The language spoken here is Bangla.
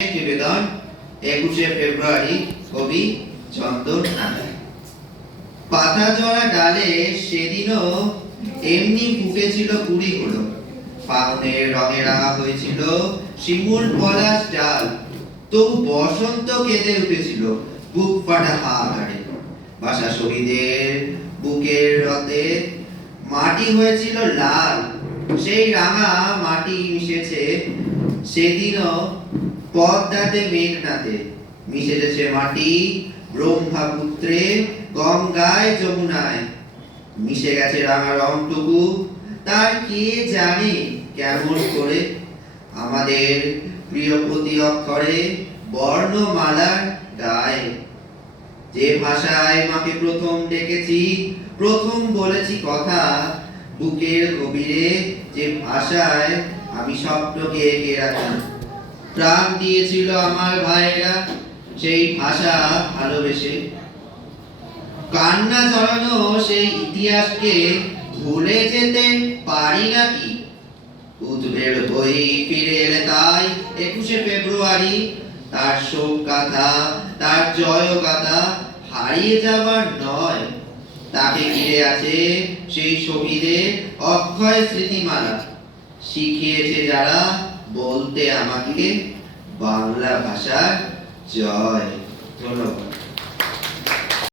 নিবেদন 21শে ফেব্রুয়ারি কবি চন্দন নামের। পাতা জড়া ডালে সেদিনও এমনি ফুটেছিল কুড়িগুলো, ফাগুনের রঙে রাঙা হয়েছিল শিমুল পলাশ ডাল। তবু বসন্ত কেঁদে উঠেছিল বুক ফাটা হাড়ে। বাসা শহীদের বুকের রতে মাটি হয়েছিল লাল, সেই রাঙা মাটি মিশেছে সেদিনও পদ্মাতে মেঘনাতে। মিশেছে মাটি ব্রহ্মপুত্রে গঙ্গায় যমুনায়। মিশে গেছে রাঙা রংটুকু, তার কে জানে কেমন করে। আমাদের প্রিয় প্রতি অক্ষরে বর্ণমালার গায়ে। যে ভাষায় মাকে প্রথম ডেকেছি, প্রথম বলেছি কথা, বুকের গভীরে যে ভাষায় আমি স্বপ্নকে এঁকে রাখি। প্রাণ দিয়েছিল আমার ভাইয়েরা সেই ভাষা ভালোবেসে। কান্না জড়ানো সেই ইতিহাসকে ভুলে যেতে পারি নাকি? উদ্বেগ হয়ে ফিরে এলে তাই 21শে ফেব্রুয়ারি, তার শোক গাথা, তার জয় গাথা হারিয়ে যাবার নয়। তাকে ঘিরে আছে সেই শহীদের অক্ষয় স্মৃতিমালা। শিখিয়েছে যারা বলতে আমাকে বাংলা ভাষার জয়। ধন্যবাদ।